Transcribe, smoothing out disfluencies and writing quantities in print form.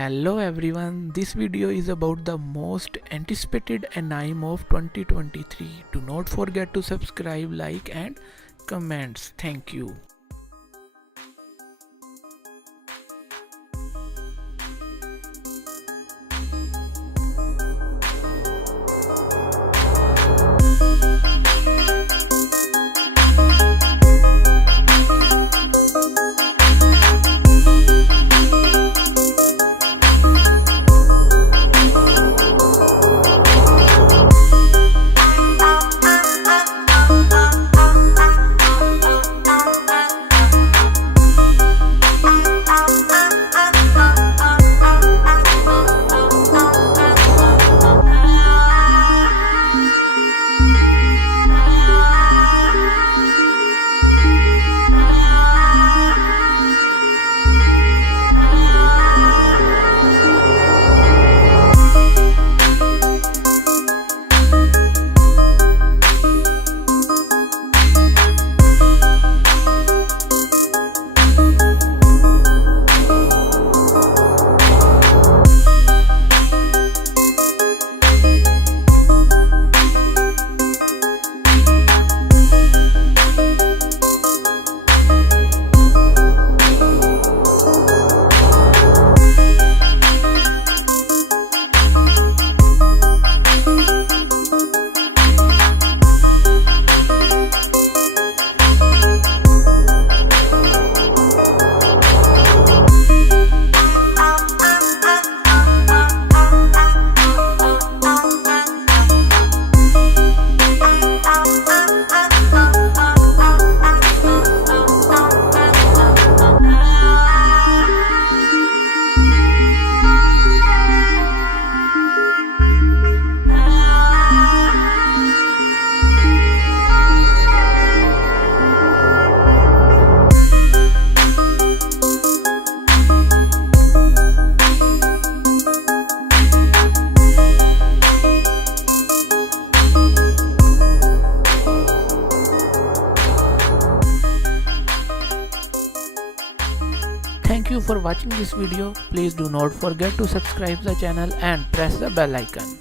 Hello everyone, this video is about the most anticipated anime of 2023. Do not forget to subscribe, like and comments. Thank you. Thank you for watching this video. Please do not forget to subscribe the channel and press the bell icon.